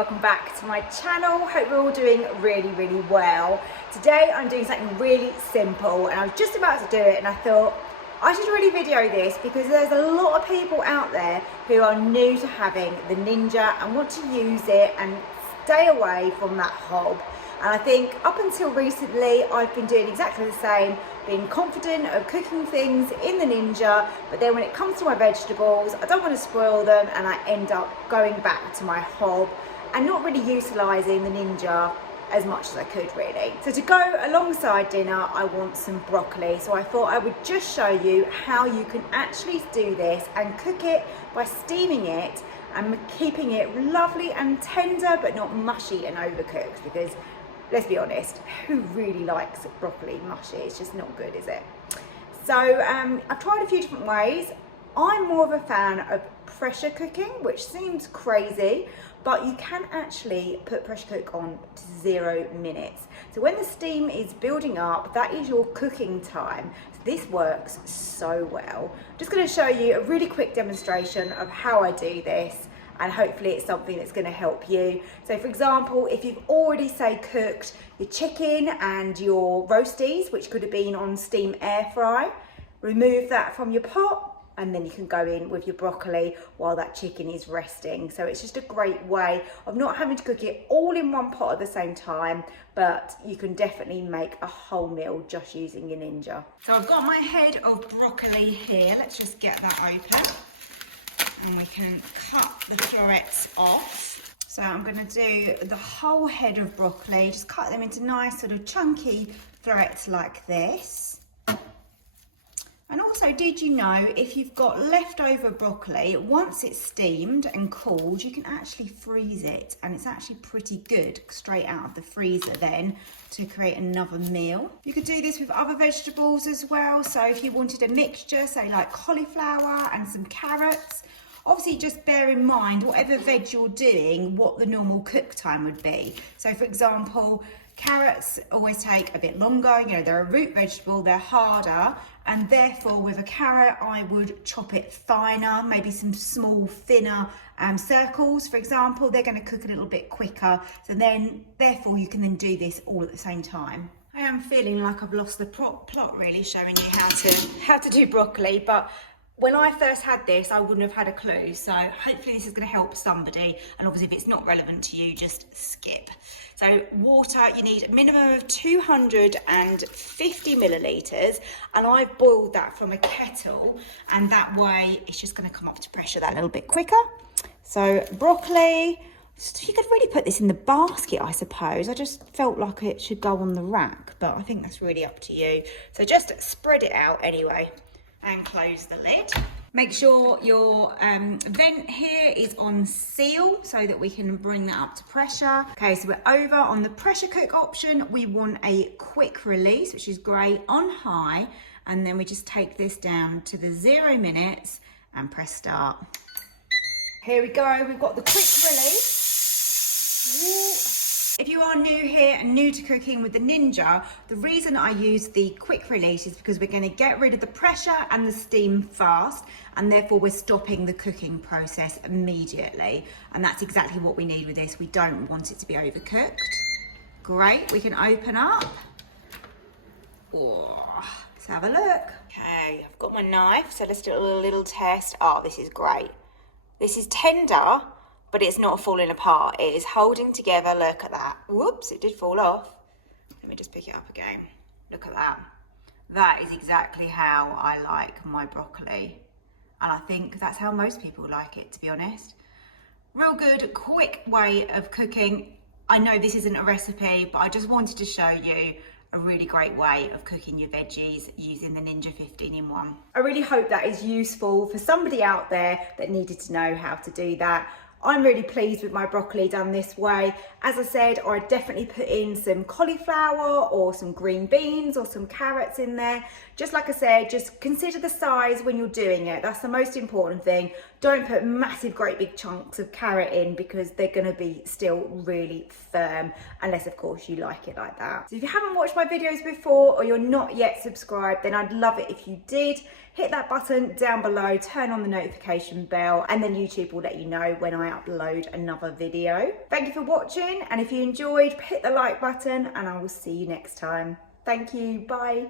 welcome back to my channel. Hope you're all doing really well. Today I'm doing something really simple and I was just about to do it and I thought I should really video this because there's a lot of people out there who are new to having the Ninja and want to use it and stay away from that hob. And I think up until recently I've been doing exactly the same, being confident of cooking things in the Ninja, but then when it comes to my vegetables I don't want to spoil them and I end up going back to my hob and not really utilising the Ninja as much as I could really. So to go alongside dinner I want some broccoli, so I thought I would just show you how you can actually do this and cook it by steaming it and keeping it lovely and tender but not mushy and overcooked, because let's be honest, who really likes broccoli mushy? It's just not good, is it? So I've tried a few different ways. I'm more of a fan of pressure cooking, which seems crazy, but you can actually put pressure cook on to 0 minutes. So when the steam is building up, that is your cooking time. So this works so well. I'm just going to show you a really quick demonstration of how I do this, and hopefully it's something that's going to help you. So for example, if you've already say cooked your chicken and your roasties, which could have been on steam air fry, remove that from your pot and then you can go in with your broccoli while that chicken is resting. So it's just a great way of not having to cook it all in one pot at the same time, but you can definitely make a whole meal just using your Ninja. So I've got my head of broccoli here. Let's just get that open. And we can cut the florets off. So I'm going to do the whole head of broccoli, just cut them into nice sort of chunky florets like this. And also, did you know, if you've got leftover broccoli, once it's steamed and cooled, you can actually freeze it, and it's actually pretty good straight out of the freezer then to create another meal. You could do this with other vegetables as well. So if you wanted a mixture, say like cauliflower and some carrots, obviously just bear in mind whatever veg you're doing, what the normal cook time would be. So for example, carrots always take a bit longer, you know, they're a root vegetable, they're harder, and therefore with a carrot I would chop it finer, maybe some small thinner circles for example. They're going to cook a little bit quicker, so then therefore you can then do this all at the same time. I am feeling like I've lost the plot really, showing you how to do broccoli, but when I first had this, I wouldn't have had a clue. So hopefully this is going to help somebody. And obviously if it's not relevant to you, just skip. So water, you need a minimum of 250 millilitres. And I've boiled that from a kettle. And that way it's just going to come up to pressure that little bit quicker. So broccoli, you could really put this in the basket, I suppose. I just felt like it should go on the rack, but I think that's really up to you. So just spread it out anyway. And close the lid. Make sure your vent here is on seal so that we can bring that up to pressure. Okay, so we're over on the pressure cook option. We want a quick release, which is great, on high, and then we just take this down to the 0 minutes and press start. Here we go, we've got the quick release. If you are new here and new to cooking with the Ninja, the reason I use the quick release is because we're going to get rid of the pressure and the steam fast, and therefore we're stopping the cooking process immediately. And that's exactly what we need with this. We don't want it to be overcooked. Great, we can open up. Oh, let's have a look. Okay, I've got my knife, so let's do a little test. Oh, this is great. This is tender, but it's not falling apart. It is holding together. Look at that. Whoops, it did fall off. Let me just pick it up again. Look at that. That is exactly how I like my broccoli. And I think that's how most people like it, to be honest. Real good, quick way of cooking. I know this isn't a recipe, but I just wanted to show you a really great way of cooking your veggies using the Ninja 15-in-1. I really hope that is useful for somebody out there that needed to know how to do that. I'm really pleased with my broccoli done this way. As I said, I'd definitely put in some cauliflower or some green beans or some carrots in there. Just like I said, just consider the size when you're doing it. That's the most important thing. Don't put massive, great big chunks of carrot in because they're gonna be still really firm, unless of course you like it like that. So if you haven't watched my videos before or you're not yet subscribed, then I'd love it if you did. Hit that button down below, turn on the notification bell, and then YouTube will let you know when I I upload another video. Thank you for watching, and if you enjoyed, hit the like button and I will see you next time. Thank you, bye.